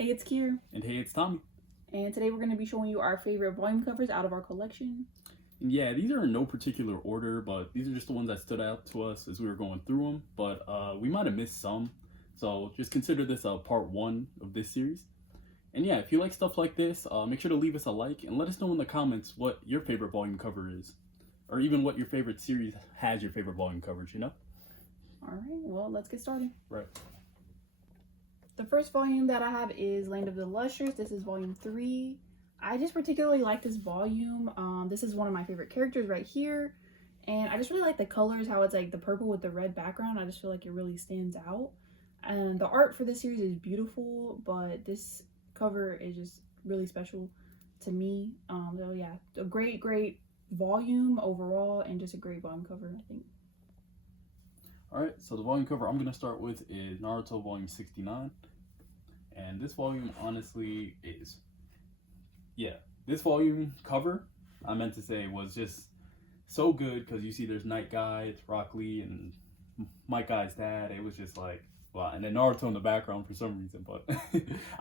Hey, it's Kier. And hey, it's Tommy. And today we're going to be showing you our favorite volume covers out of our collection. And yeah, these are in no particular order, but these are just the ones that stood out to us as we were going through them. But we might have missed some. So just consider this part one of this series. And yeah, if you like stuff like this, make sure to leave us a like and let us know in the comments what your favorite volume cover is. Or even what your favorite series has your favorite volume covers, you know? Alright, well, let's get started. Right. The first volume that I have is Land of the Lustrous. This is volume 3. I just particularly like this volume. This is one of my favorite characters right here. And I just really like the colors, how it's like the purple with the red background. I just feel like it really stands out. And the art for this series is beautiful, but this cover is just really special to me. So yeah, a great volume overall, and just a great volume cover, I think. Alright, so the volume cover I'm going to start with is Naruto volume 69. And this volume honestly is, yeah, this volume cover, I meant to say, was just so good because you see there's Night Guy, it's Rock Lee, and Mike Guy's dad. It was just like, wow, and then Naruto in the background for some reason, but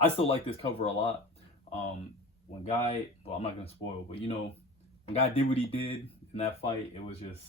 I still like this cover a lot. When Guy, well, I'm not going to spoil, but you know, when Guy did what he did in that fight, it was just,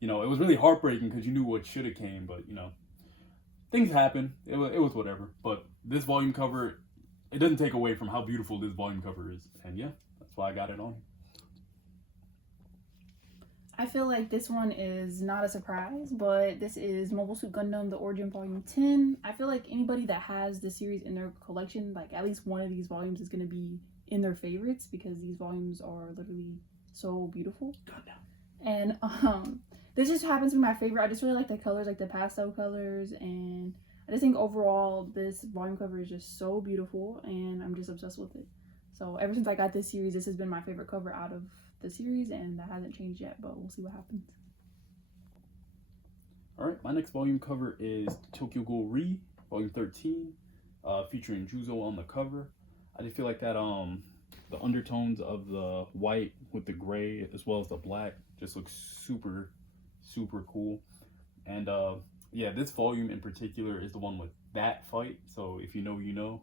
you know, it was really heartbreaking because you knew what should have came, but you know, things happen. It was whatever. But this volume cover, it doesn't take away from how beautiful this volume cover is. And yeah, that's why I got it on. I feel like this one is not a surprise, but this is Mobile Suit Gundam The Origin Volume 10. I feel like anybody that has this series in their collection, like at least one of these volumes is going to be in their favorites because these volumes are literally so beautiful. And this just happens to be my favorite. I just really like the colors, like the pastel colors, and I just think overall this volume cover is just so beautiful, and I'm just obsessed with it. So ever since I got this series, this has been my favorite cover out of the series, and that hasn't changed yet, but we'll see what happens. Alright, my next volume cover is Tokyo Ghoul Re, volume 13, featuring Shoujo on the cover. I just feel like that the undertones of the white with the gray as well as the black just looks super cool. And yeah, this volume in particular is the one with that fight, so if you know, you know.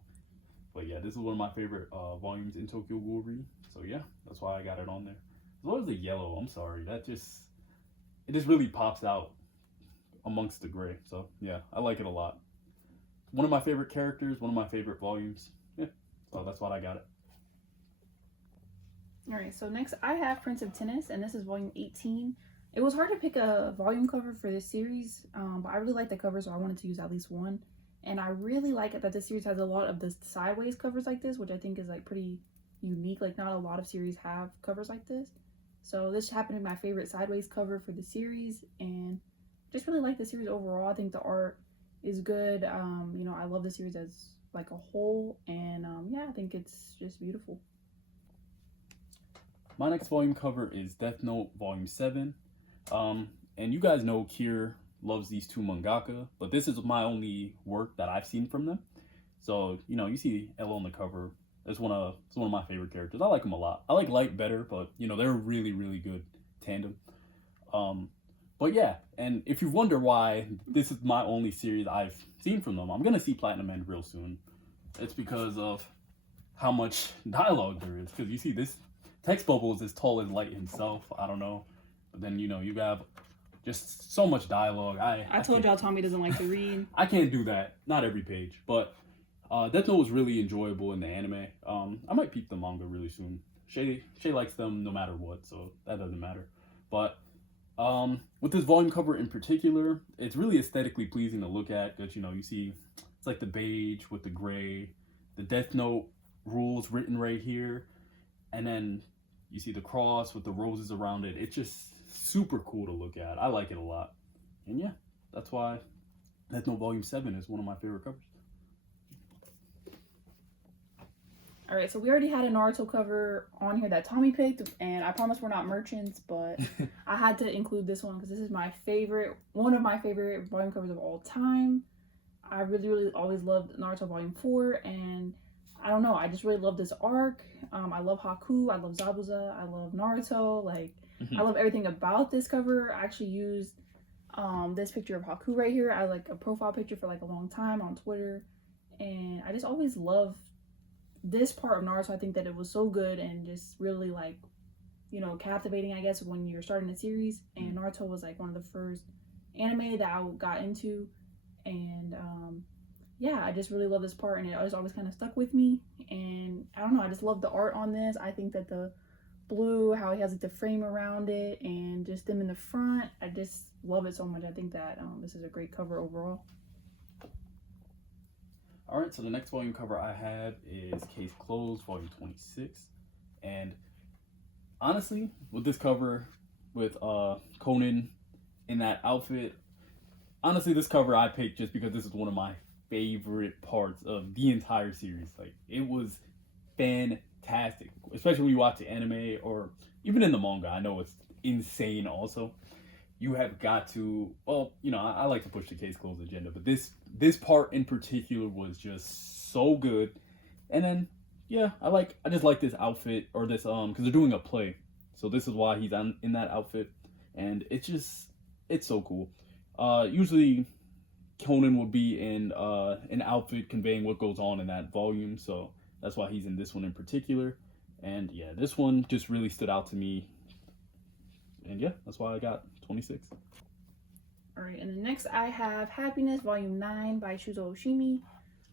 But yeah, this is one of my favorite volumes in Tokyo Ghoul Re, so yeah, that's why I got it on there. As well as the yellow, I'm sorry, it just really pops out amongst the gray. So yeah, I like it a lot. One of my favorite characters, one of my favorite volumes. Yeah, so that's why I got it. Alright, so next I have Prince of Tennis, and this is volume 18. It was hard to pick a volume cover for this series, but I really like the cover, so I wanted to use at least one. And I really like it that this series has a lot of the sideways covers like this, which I think is like pretty unique. Like not a lot of series have covers like this. So this happened to be my favorite sideways cover for the series, and just really like the series overall. I think the art is good. You know, I love the series as like a whole, and yeah, I think it's just beautiful. My next volume cover is Death Note volume 7. And you guys know Kier loves these two mangaka, but this is my only work that I've seen from them. So, you know, you see Ella on the cover. It's one of my favorite characters. I like him a lot. I like Light better, but you know, they're a really good tandem. But yeah, and if you wonder why this is my only series I've seen from them, I'm gonna see Platinum End real soon. It's because of how much dialogue there is. Because you see this text bubble is as tall as Light himself. I don't know. But then, you know, you have just so much dialogue. I told y'all Tommy doesn't like to read. I can't do that. Not every page. But Death Note was really enjoyable in the anime. I might peep the manga really soon. Shay likes them no matter what, so that doesn't matter. But with this volume cover in particular, it's really aesthetically pleasing to look at. Because, you know, you see it's like the beige with the gray. The Death Note rules written right here. And then you see the cross with the roses around it. It's just super cool to look at. I like it a lot. And yeah, that's why Death Note Volume 7 is one of my favorite covers. Alright, so we already had a Naruto cover on here that Tommy picked, and I promise we're not merchants, but I had to include this one because this is my favorite, one of my favorite volume covers of all time. I really always loved Naruto Volume 4, and I don't know, I just really love this arc. I love Haku, I love Zabuza, I love Naruto, like, I love everything about this cover. I actually used this picture of Haku right here. I like a profile picture for like a long time on Twitter, and I just always loved this part of Naruto. I think that it was so good and just really like, you know, captivating, I guess, when you're starting the series. And Naruto was like one of the first anime that I got into, and yeah, I just really love this part, and it just always kind of stuck with me. And I don't know, I just love the art on this. I think that the blue, how he has like the frame around it, and just them in the front, I just love it so much. I think that this is a great cover overall. All right, so the next volume cover I have is Case Closed, volume 26. And honestly, with this cover, with Conan in that outfit, honestly, this cover I picked just because this is one of my favorite parts of the entire series. Like, it was fantastic, especially when you watch the anime or even in the manga. I know it's insane also. You have got to, well, you know, I like to push the Case Closed agenda, but this part in particular was just so good. And then, yeah, I just like this outfit, or this, because they're doing a play. So this is why he's in that outfit. And it's so cool. Usually Conan would be in an outfit conveying what goes on in that volume. So that's why he's in this one in particular. And yeah, this one just really stood out to me. And yeah, that's why I got 26. All right, and then next I have Happiness, Volume 9 by Shoujo Oshimi.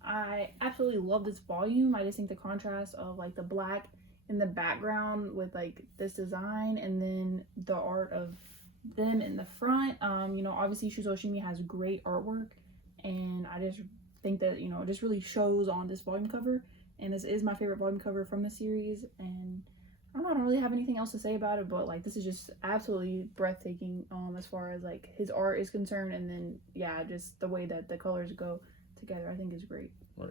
I absolutely love this volume. I just think the contrast of like the black in the background with like this design, and then the art of them in the front. You know, obviously Shoujo Oshimi has great artwork, and I just think that, you know, it just really shows on this volume cover. And this is my favorite volume cover from the series, and I don't really have anything else to say about it, but like this is just absolutely breathtaking as far as like his art is concerned. And then yeah, just the way that the colors go together, I think is great. Right.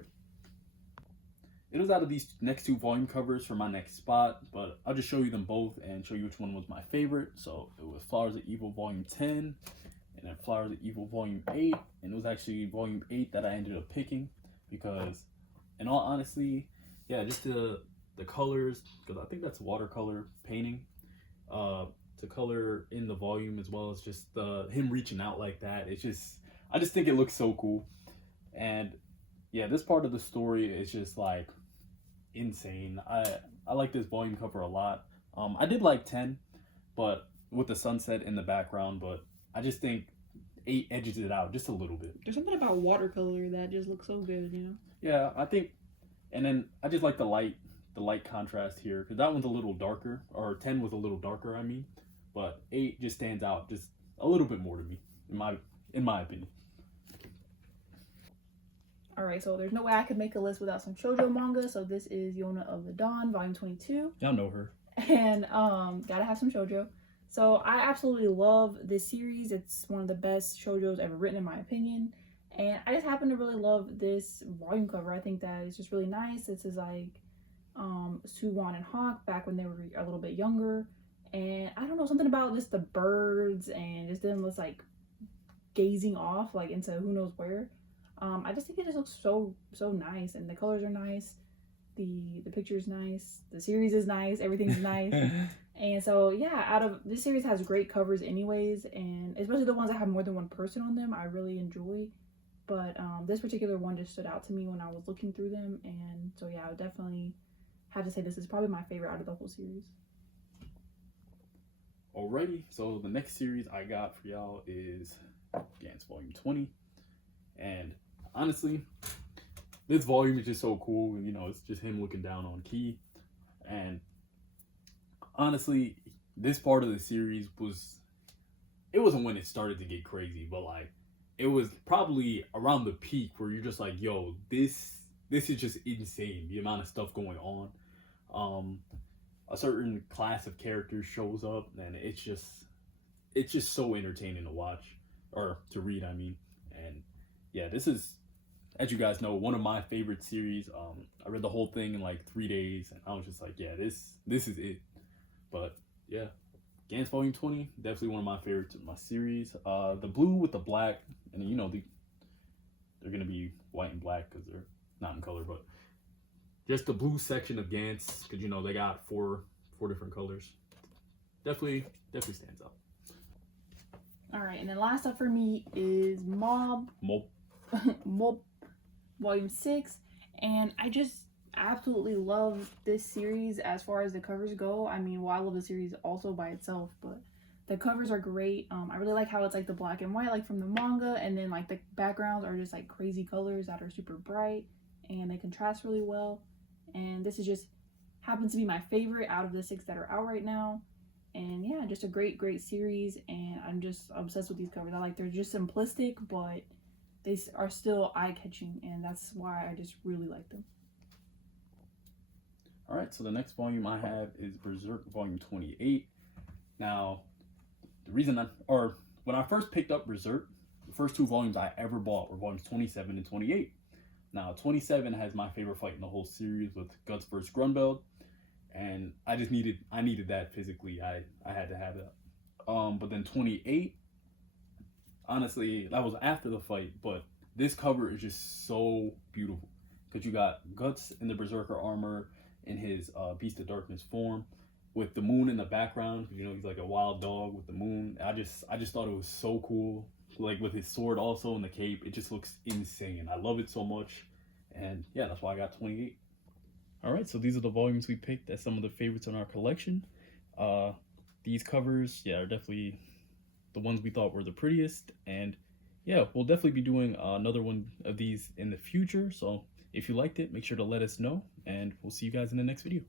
It was out of these next two volume covers for my next spot, but I'll just show you them both and show you which one was my favorite. So it was Flowers of Evil volume 10, and then Flowers of Evil volume 8, and it was actually volume 8 that I ended up picking because, in all honesty, yeah, just the colors, because I think that's watercolor painting, to color in the volume, as well as just him reaching out like that. It's just, I just think it looks so cool. And yeah, this part of the story is just like insane. I like this volume cover a lot. I did like 10, but with the sunset in the background, but I just think 8 edges it out just a little bit. There's something about watercolor that just looks so good, you know? Yeah, I think, and then I just like the light contrast here, because that one's a little darker, or 10 was a little darker, I mean, but 8 just stands out just a little bit more to me, in my opinion. All right, so there's no way I could make a list without some shoujo manga. So this is Yona of the Dawn, volume 22. Y'all know her. And gotta have some shoujo. So I absolutely love this series. It's one of the best shoujos ever written, in my opinion. And I just happen to really love this volume cover. I think that it's just really nice. This is like Suwon and Hawk back when they were a little bit younger. And I don't know, something about just the birds and just them was like gazing off like into who knows where. I just think it just looks so nice, and the colors are nice, the picture is nice, the series is nice, everything's nice. And so yeah, out of this series has great covers anyways, and especially the ones that have more than one person on them, I really enjoy. But this particular one just stood out to me when I was looking through them, and so yeah, I would definitely have to say this is probably my favorite out of the whole series. Alrighty, so the next series I got for y'all is Gantz Volume 20, and honestly, this volume is just so cool. You know, it's just him looking down on Key, and honestly, this part of the series it wasn't when it started to get crazy, but like it was probably around the peak where you're just like, yo, this is just insane, the amount of stuff going on. A certain class of characters shows up, and it's just so entertaining to watch, or to read, I mean. And yeah, this is, as you guys know, one of my favorite series. I read the whole thing in like 3 days, and I was just like, yeah, this is it. But yeah, Gantz Volume 20, definitely one of my favorites of my series. The blue with the black, and you know, they're gonna be white and black because they're not in color, but just the blue section of Gantz, because you know they got four different colors. Definitely stands out. All right, and then last up for me is Mob. volume 6, and I just absolutely love this series as far as the covers go. I mean, well, I love the series also by itself, but the covers are great. I really like how it's like the black and white, like from the manga, and then like the backgrounds are just like crazy colors that are super bright and they contrast really well. And this is just happens to be my favorite out of the 6 that are out right now. And yeah, just a great series, and I'm just obsessed with these covers. I like they're just simplistic, but they are still eye-catching, and that's why I just really like them. All right, so the next volume I have is Berserk Volume 28. Now, the reason when I first picked up Berserk, the first 2 volumes I ever bought were volumes 27 and 28. Now, 27 has my favorite fight in the whole series with Guts vs. Grunbeld, and I needed that physically. I had to have that. But then 28, honestly, that was after the fight, but this cover is just so beautiful because you got Guts in the Berserker armor in his Beast of Darkness form with the moon in the background. You know, he's like a wild dog with the moon. I just thought it was so cool. Like with his sword also and the cape, it just looks insane. I love it so much, and yeah, that's why I got 28. All right, so these are the volumes we picked as some of the favorites in our collection. These covers, yeah, are definitely the ones we thought were the prettiest, and yeah, we'll definitely be doing another one of these in the future. So if you liked it, make sure to let us know, and we'll see you guys in the next video.